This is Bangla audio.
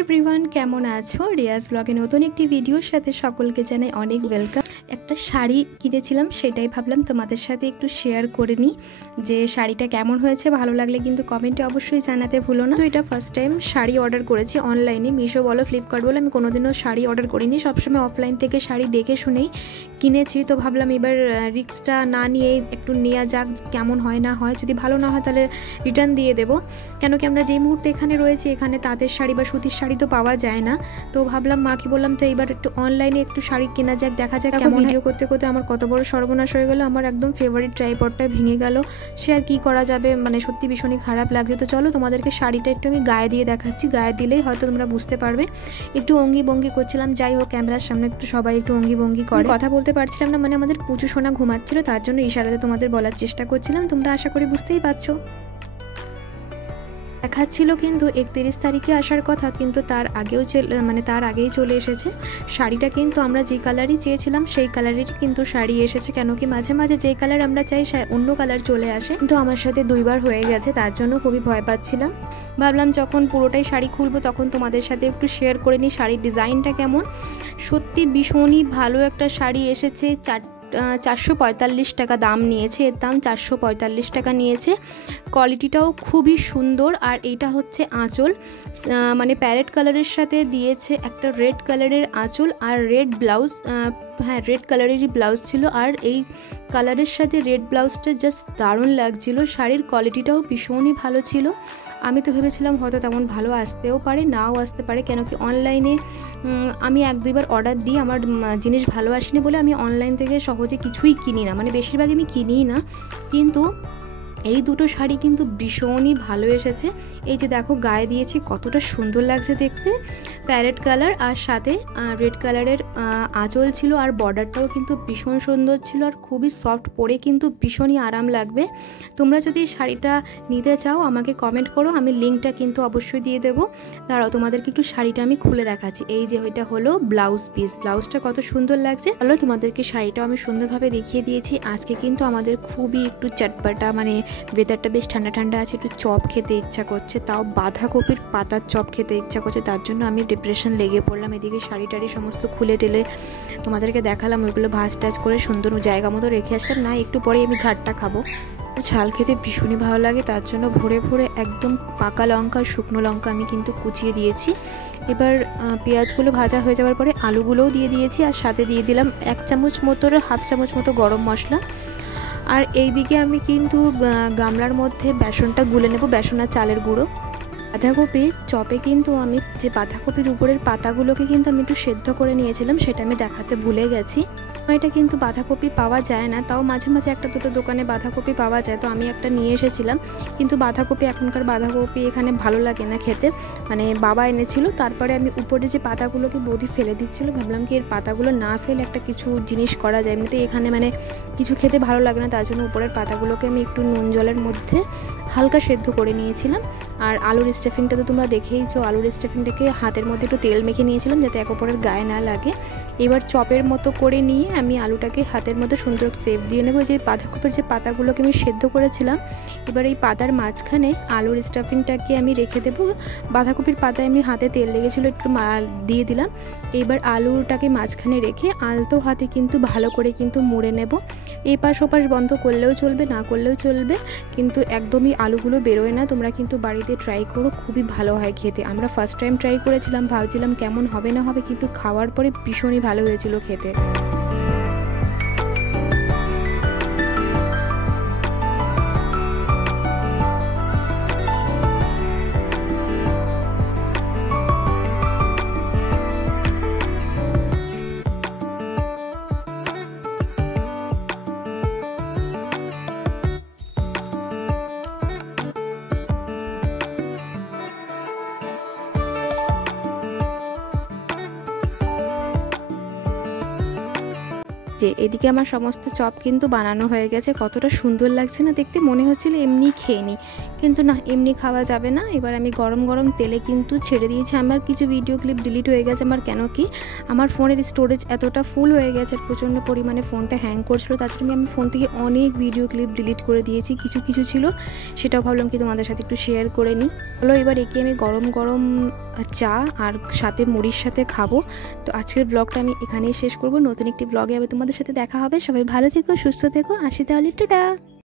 এভরিওয়ান, কেমন আছো? রিয়াজ ব্লগে নতুন একটি ভিডিওর সাথে সকলকে জানাই অনেক ওয়েলকাম। একটা শাড়ি কিনেছিলাম, সেটাই ভাবলাম তোমাদের সাথে একটু শেয়ার করে নিই যে শাড়িটা কেমন হয়েছে। ভালো লাগলে কিন্তু কমেন্টে অবশ্যই জানাতে ভুলো না। তো এটা ফার্স্ট টাইম শাড়ি অর্ডার করেছি অনলাইনে, মিশো বলো ফ্লিপকার্ট বলো, আমি কোনোদিনও শাড়ি অর্ডার করিনি, সবসময় অফলাইন থেকে শাড়ি দেখে শুনেই কিনেছি। তো ভাবলাম এবার রিস্কটা না নিয়ে একটু নেওয়া যাক, কেমন হয় না হয়। যদি ভালো না হয় তাহলে রিটার্ন দিয়ে দেবো, কেন কি আমরা যেই মুহূর্তে এখানে রয়েছি এখানে তাঁতের শাড়ি বা সুতির শাড়ি তো পাওয়া যায় না। তো ভাবলাম মাকে বললাম তো এবার একটু অনলাইনে একটু শাড়ি কেনা যাক, দেখা যাক কেমন। ভিডিও করতে করতে আমার কত বড় সর্বনাশ হয়ে গেল, আমার একদম ফেভারিট ট্রাইপডটা ভেঙে গেল। সে আর কি করা যাবে, মানে সত্যি ভীষণই খারাপ লাগছে। তো চলো তোমাদেরকে শাড়িটা একটু আমি গায়ে দিয়ে দেখাচ্ছি, গায়ে দিলেই হয়তো তোমরা বুঝতে পারবে। একটু অঙ্গি ভঙ্গি করছিলাম, যাই হোক ক্যামেরার সামনে একটু সবাই একটু অঙ্গি ভঙ্গি করে, কথা বলতে পারছিলাম না, মানে আমাদের পুচু সোনা ঘুমাচ্ছিল, তার জন্য ইশারাতে তোমাদের বলার চেষ্টা করছিলাম, তোমরা আশা করি বুঝতেই পারছো। দেখাচ্ছিল কিন্তু 31 তারিখে আসার কথা, কিন্তু তার আগেই চলে এসেছে শাড়িটা। কিন্তু আমরা যে কালারই চেয়েছিলাম সেই কালারেরই কিন্তু শাড়ি এসেছে, কেন কি মাঝে মাঝে যে কালার আমরা চাই অন্য কালার চলে আসে। কিন্তু আমার সাথে দুইবার হয়ে গেছে, তার জন্য খুবই ভয় পাচ্ছিলাম। ভাবলাম যখন পুরোটাই শাড়ি খুলবো তখন তোমাদের সাথে একটু শেয়ার করে নিই শাড়ির ডিজাইনটা কেমন। সত্যি ভীষণই ভালো একটা শাড়ি এসেছে। 445 টাকা দাম নিয়েছে, এর দাম 445 টাকা নিয়েছে। কোয়ালিটিটাও খুবই সুন্দর। আর এইটা হচ্ছে আঁচল, মানে প্যারেট কালারের সাথে দিয়েছে একটা রেড কালারের আঁচল আর রেড ব্লাউজ। হ্যাঁ, রেড কালারেরই ব্লাউজ ছিল, আর এই কালারের সাথে রেড ব্লাউজটা জাস্ট দারুণ লাগছিল। শাড়ির কোয়ালিটিটাও ভীষণই ভালো ছিল। আমি তো ভেবেছিলাম হয়তো তেমন ভালো আসতেও পারে, নাও আসতে পারে, কেন কি অনলাইনে আমি 1-2বার অর্ডার দিই, আমার জিনিস ভালো আসেনি বলে আমি অনলাইন থেকে সহজে কিছুই কিনি না, মানে বেশিরভাগই আমি কিনিই না। কিন্তু এই দুটো শাড়ি কিন্তু ভীষণই ভালো এসেছে। এই যে দেখো গায়ে দিয়েছি, কতটা সুন্দর লাগছে দেখতে। প্যারেট কালার আর সাথে রেড কালারের আঁচল ছিল, আর বর্ডারটাও কিন্তু ভীষণ সুন্দর ছিল, আর খুবই সফট, পরে কিন্তু ভীষণই আরাম লাগবে। তোমরা যদি শাড়িটা নিতে চাও আমাকে কমেন্ট করো, আমি লিঙ্কটা কিন্তু অবশ্যই দিয়ে দেবো। দাঁড়াও তোমাদেরকে একটু শাড়িটা আমি খুলে দেখাচ্ছি। এই যে ওইটা হলো ব্লাউজ পিস, ব্লাউজটা কত সুন্দর লাগছে। ভালো, তোমাদেরকে শাড়িটাও আমি সুন্দরভাবে দেখিয়ে দিয়েছি। আজকে কিন্তু আমাদের খুবই একটু চটপটা, মানে ওয়েদারটা বেশ ঠান্ডা ঠান্ডা আছে, একটু চপ খেতে ইচ্ছা করছে, তাও বাঁধাকপির পাতার চপ খেতে ইচ্ছা করছে, তার জন্য আমি ডিপ্রেশন লেগে পড়লাম। এদিকে শাড়ি টাড়ি সমস্ত খুলে টেলে তোমাদেরকে দেখালাম, ওইগুলো ভাজ টাজ করে সুন্দর জায়গা মতো রেখে আসলাম। না, একটু পরে আমি ঝাড়টা খাবো। ঝাল খেতে ভীষণই ভালো লাগে, তার জন্য ভরে ভরে একদম পাকা লঙ্কা শুকনো লঙ্কা আমি কিন্তু কুচিয়ে দিয়েছি। এবার পেঁয়াজগুলো ভাজা হয়ে যাওয়ার পরে আলুগুলোও দিয়ে দিয়েছি, আর সাথে দিয়ে দিলাম 1 চামচ মতো, 1/2 চামচ মতো গরম মশলা। আর এই দিকে আমি কিন্তু গামলার মধ্যে বেসনটা গুলে নেব, বেসন আর চালের গুঁড়ো। বাঁধাকপির চপে কিন্তু আমি যে বাঁধাকপির উপরের পাতাগুলোকে কিন্তু আমি একটু সেদ্ধ করে নিয়েছিলাম, সেটা আমি দেখাতে ভুলে গেছি। এটা কিন্তু বাঁধাকপি পাওয়া যায় না, তাও মাঝে মাঝে একটা দুটো দোকানে বাঁধাকপি পাওয়া যায়, তো আমি একটা নিয়ে এসেছিলাম। কিন্তু এখনকার বাঁধাকপি এখানে ভালো লাগে না খেতে, মানে বাবা এনেছিল। তারপরে আমি উপরে যে পাতাগুলোকে বৌদি ফেলে দিচ্ছিল, ভাবলাম কি এর পাতাগুলো না ফেলে একটা কিছু জিনিস করা যায়, এমনিতে এখানে মানে কিছু খেতে ভালো লাগে না, তার জন্য উপরের পাতাগুলোকে আমি একটু নুন জলের মধ্যে হালকা সেদ্ধ করে নিয়েছিলাম। আর আলুর স্টাফিংটা তো তোমরা দেখেইছো, আলুর স্টাফিংটাকে হাতের মধ্যে একটু তেল মেখে নিয়েছিলাম যাতে এক অপরের গায়ে না লাগে। এবার চপের মতো করে নিয়ে আমি আলুটাকে হাতের মধ্যে সুন্দর শেপ দিয়ে নেবো। যে বাঁধাকপির যে পাতাগুলোকে আমি সেদ্ধ করেছিলাম, এবার এই পাতার মাঝখানে আলুর স্টাফিংটাকে আমি রেখে দেবো। বাঁধাকপির পাতায় আমি হাতে তেল লেগেছিলো, একটু দিয়ে দিলাম। এবার আলুটাকে মাঝখানে রেখে আলতো হাতে কিন্তু ভালো করে কিন্তু মুড়ে নেব। এপাশ ওপাশ বন্ধ করলেও চলবে, না করলেও চলবে, কিন্তু একদমই আলুগুলো বেরোয় না। তোমরা কিন্তু বাড়িতে ট্রাই করো, খুবই ভালো হয় খেতে। আমরা ফার্স্ট টাইম ট্রাই করেছিলাম, ভাবছিলাম কেমন হবে না হবে, কিন্তু খাওয়ার পরে ভীষণই ভালো হয়েছিল খেতে। যে এদিকে আমার সমস্ত চপ কিন্তু বানানো হয়ে গেছে, কতটা সুন্দর লাগছে না দেখতে, মনে হচ্ছিল এমনি খেয়ে নিই, কিন্তু না, এমনি খাওয়া যাবে না। এবার আমি গরম গরম তেলে কিন্তু ছেড়ে দিয়েছি। আমার কিছু ভিডিও ক্লিপ ডিলিট হয়ে গেছে, আমার কেন কি আমার ফোনের স্টোরেজ এতটা ফুল হয়ে গেছে, প্রচণ্ড পরিমাণে ফোনটা হ্যাং করছিল, তার জন্য আমি ফোন থেকে অনেক ভিডিও ক্লিপ ডিলিট করে দিয়েছি। কিছু ছিল, সেটাও ভাবলাম কি তোমাদের সাথে একটু শেয়ার করে নিই। চলো এবার একে আমি গরম গরম চা আর সাথে মুড়ির সাথে খাবো। তো আজকের ব্লগটা আমি এখানেই শেষ করব। নতুন একটি ব্লগে আবার তোমাদের সাথে দেখা হবে। সবাই ভালো থেকো, সুস্থ থেকো, আসি তাহলে, টাটা।